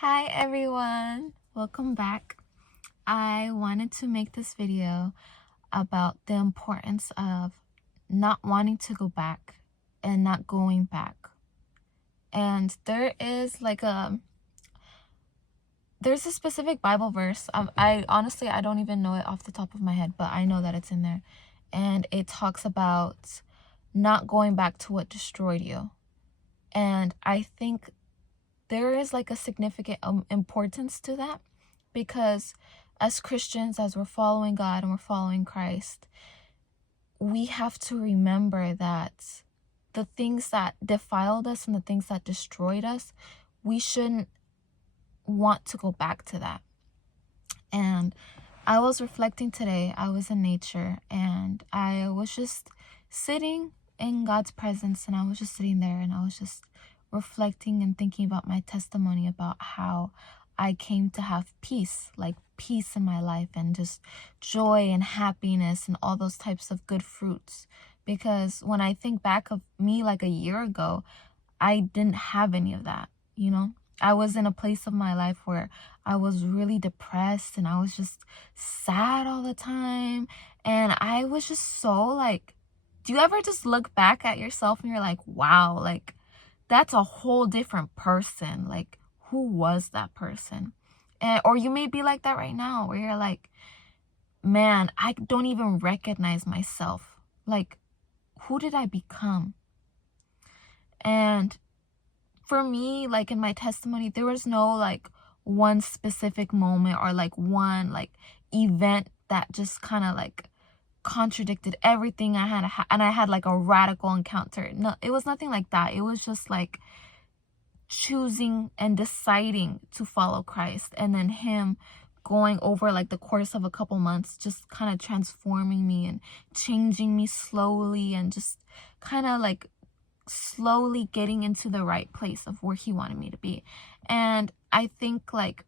Hi everyone, welcome back. I wanted to make this video about the importance of not wanting to go back and not going back. And there's a specific Bible verse. I honestly don't even know it off the top of my head, but I know that it's in there. And it talks about not going back to what destroyed you. And I think there is like a significant importance to that, because as Christians, as we're following God and we're following Christ, we have to remember that the things that defiled us and the things that destroyed us, we shouldn't want to go back to that. And I was reflecting today. I was in nature and I was just sitting in God's presence, and I was just sitting there and I was just reflecting and thinking about my testimony about how I came to have peace, like peace in my life, and just joy and happiness and all those types of good fruits. Because when I think back of me like a year ago, I didn't have any of that, I was in a place of my life where I was really depressed and I was just sad all the time. And I was just so like, do you ever just look back at yourself and you're like, wow, like that's a whole different person. Like, who was that person? Or you may be like that right now, where you're like, man, I don't even recognize myself. Like, who did I become? And for me, like in my testimony, there was no like one specific moment or like one like event that just kind of like contradicted everything I had, and I had like a radical encounter. No, it was nothing like that. It was just like choosing and deciding to follow Christ, and then him going over like the course of a couple months, just kind of transforming me and changing me slowly, and just kind of like slowly getting into the right place of where he wanted me to be. And I think like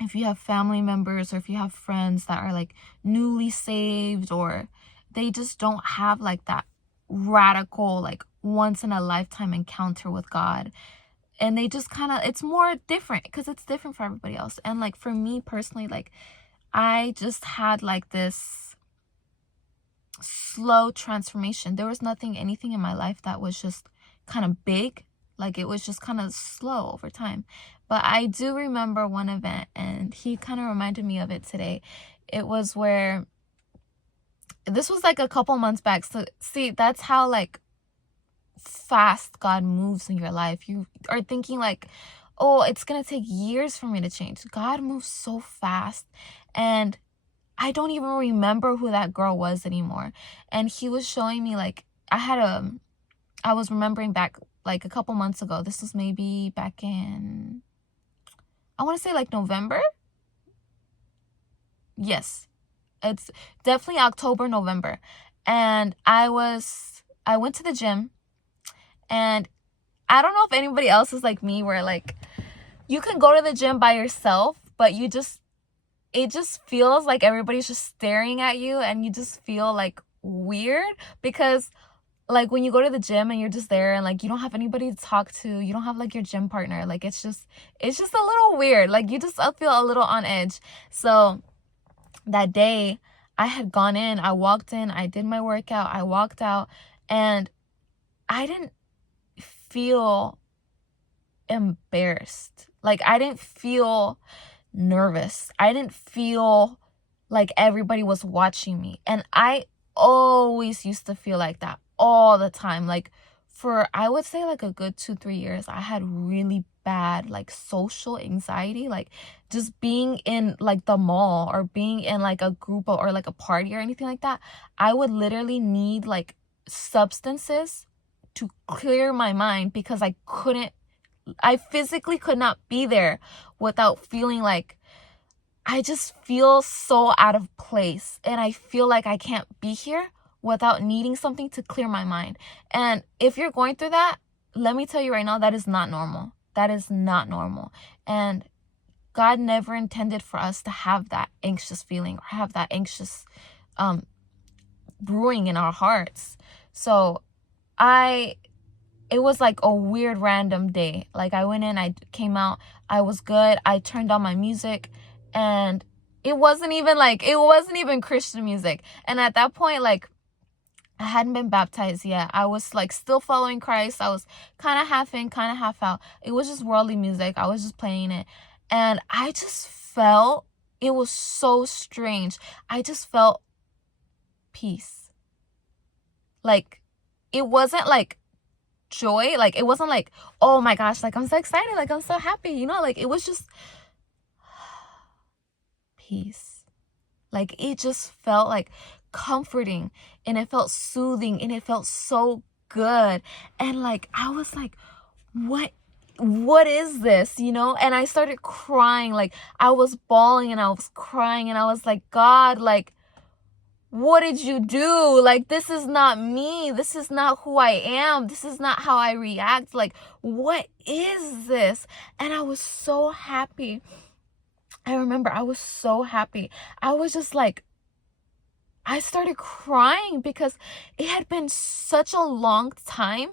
if you have family members or if you have friends that are like newly saved, or they just don't have like that radical like once in a lifetime encounter with God, and they just kind of, it's more different because it's different for everybody else. And like for me personally, like I just had like this slow transformation. There was anything in my life that was just kind of big. Like it was just kind of slow over time. But I do remember one event, and he kind of reminded me of it today. It was where, this was like a couple months back. So see, that's how like fast God moves in your life. You are thinking like, oh, it's gonna take years for me to change. God moves so fast. And I don't even remember who that girl was anymore. And he was showing me like, I was remembering back like a couple months ago. This was maybe back in, I want to say like November. Yes, it's definitely October, November. And I went to the gym, and I don't know if anybody else is like me, where like you can go to the gym by yourself, but it just feels like everybody's just staring at you, and you just feel like weird, because like when you go to the gym and you're just there and like you don't have anybody to talk to, you don't have like your gym partner, like it's just a little weird. Like you just feel a little on edge. So that day I had gone in, I walked in, I did my workout, I walked out, and I didn't feel embarrassed. Like I didn't feel nervous. I didn't feel like everybody was watching me. And I always used to feel like that all the time. Like for, I would say like a good 2-3 years, I had really bad like social anxiety. Like just being in like the mall, or being in like a group or like a party or anything like that, I would literally need like substances to clear my mind, because I physically could not be there without feeling like, I just feel so out of place, and I feel like I can't be here without needing something to clear my mind. And if you're going through that, let me tell you right now, that is not normal. That is not normal. And God never intended for us to have that anxious feeling, or have that anxious brewing in our hearts. So I it was like a weird random day. Like I went in, I came out, I was good. I turned on my music, and it wasn't even Christian music. And at that point, like, I hadn't been baptized yet. I was like still following Christ. I was kind of half in, kind of half out. It was just worldly music. I was just playing it. And I just felt, it was so strange. I just felt peace. Like, it wasn't like joy. Like, it wasn't like, oh my gosh, like I'm so excited. Like I'm so happy, you know? Like it was just peace. Like it just felt like comforting, and it felt soothing, and it felt so good. And like I was like, what is this, you know? And I started crying. Like I was bawling and I was crying, and I was like, God, like, what did you do? Like, this is not me. This is not who I am. This is not how I react. Like, what is this? And I was so happy. I remember I was so happy. I was just like, I started crying because it had been such a long time.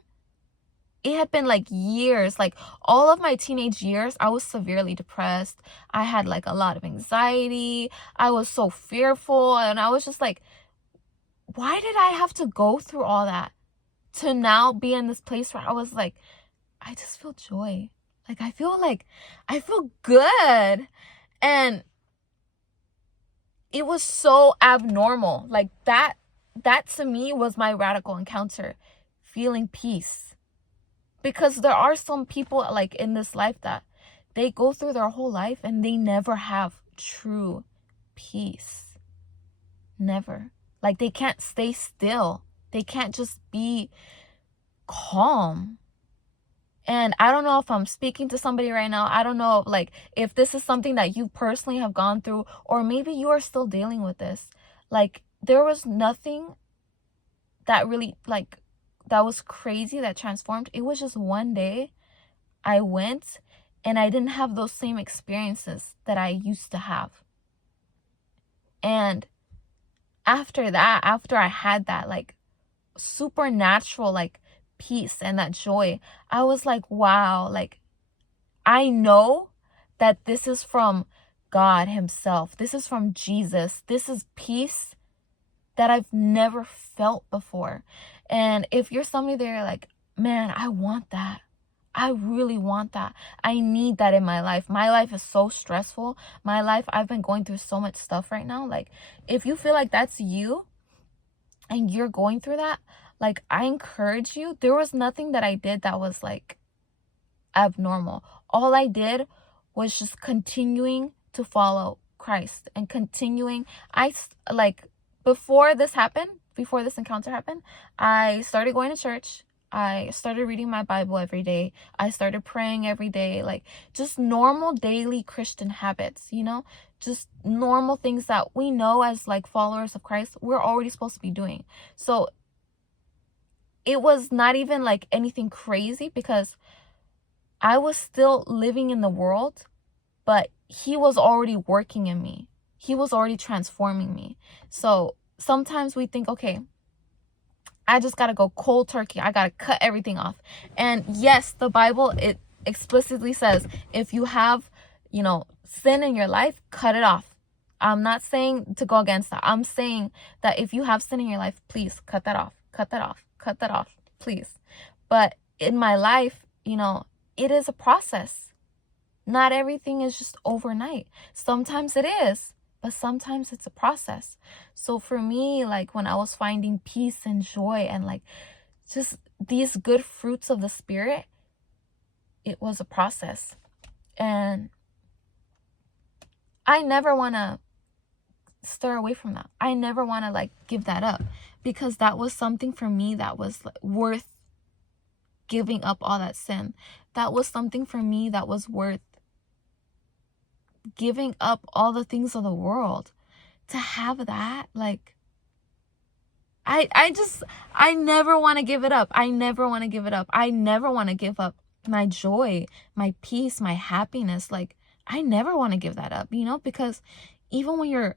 It had been like years, like all of my teenage years, I was severely depressed. I had like a lot of anxiety. I was so fearful. And I was just like, why did I have to go through all that to now be in this place where I was like, I just feel joy. Like, I feel good. And it was so abnormal. Like that to me was my radical encounter, feeling peace. Because there are some people like in this life that they go through their whole life and they never have true peace. Never. Like they can't stay still. They can't just be calm. And I don't know if I'm speaking to somebody right now. I don't know like if this is something that you personally have gone through, or maybe you are still dealing with this. Like there was nothing that really like that was crazy that transformed. It was just one day I went and I didn't have those same experiences that I used to have. And after that, after I had that like supernatural like peace and that joy, I was like, wow, like I know that this is from God himself. This is from Jesus. This is peace that I've never felt before. And if you're somebody there like, man, I want that. I really want that. I need that in my life. My life is so stressful. My life, I've been going through so much stuff right now. Like, if you feel like that's you and you're going through that, like, I encourage you. There was nothing that I did that was like abnormal. All I did was just continuing to follow Christ and continuing. Before this encounter happened, I started going to church. I started reading my Bible every day. I started praying every day, like just normal daily Christian habits, you know, just normal things that we know as like followers of Christ, we're already supposed to be doing. So it was not even like anything crazy because I was still living in the world, but he was already working in me. He was already transforming me. So sometimes we think, okay, I just got to go cold turkey. I got to cut everything off. And yes, the Bible, it explicitly says, if you have, you know, sin in your life, cut it off. I'm not saying to go against that. I'm saying that if you have sin in your life, please cut that off. Cut that off. Cut that off, please. But in my life, you know, it is a process. Not everything is just overnight. Sometimes it is, but sometimes it's a process. So for me, like when I was finding peace and joy and like just these good fruits of the Spirit, it was a process. And I never want to stir away from that. I never want to like give that up, because that was something for me that was like, worth giving up all that sin. That was something for me that was worth giving up all the things of the world to have that. Like I never want to give it up. I never want to give it up. I never want to give up my joy, my peace, my happiness. Like I never want to give that up, you know, because even when you're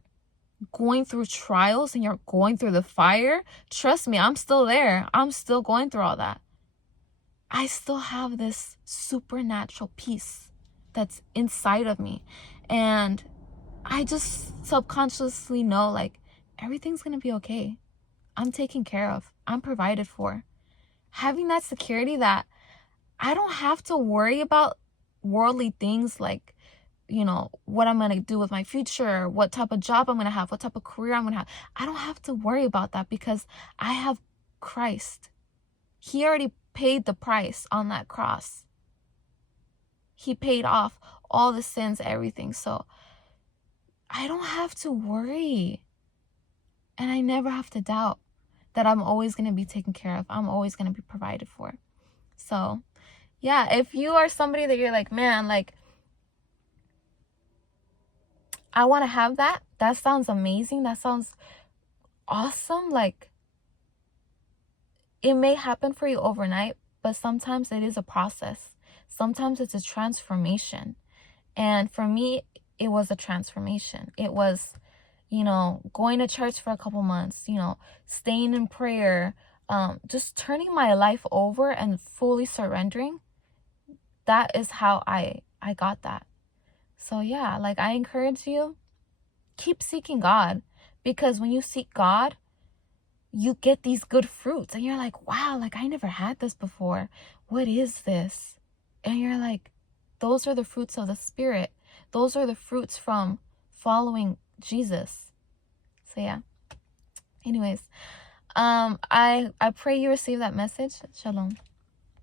going through trials and you're going through the fire, trust me, I'm still there. I'm still going through all that. I still have this supernatural peace that's inside of me. And I just subconsciously know, like, everything's gonna be okay. I'm taken care of. I'm provided for. Having that security that I don't have to worry about worldly things like, you know, what I'm going to do with my future, what type of job I'm going to have, what type of career I'm going to have. I don't have to worry about that because I have Christ. He already paid the price on that cross. He paid off all the sins, everything. So I don't have to worry. And I never have to doubt that I'm always going to be taken care of. I'm always going to be provided for. So, yeah, if you are somebody that you're like, man, like, I want to have that. That sounds amazing. That sounds awesome. Like, it may happen for you overnight, but sometimes it is a process. Sometimes it's a transformation. And for me, it was a transformation. It was, you know, going to church for a couple months, you know, staying in prayer, just turning my life over and fully surrendering. That is how I got that. So yeah, like, I encourage you, keep seeking God, because when you seek God, you get these good fruits and you're like, wow, like, I never had this before. What is this? And you're like, those are the fruits of the Spirit. Those are the fruits from following Jesus. So yeah. Anyways, I pray you receive that message. Shalom.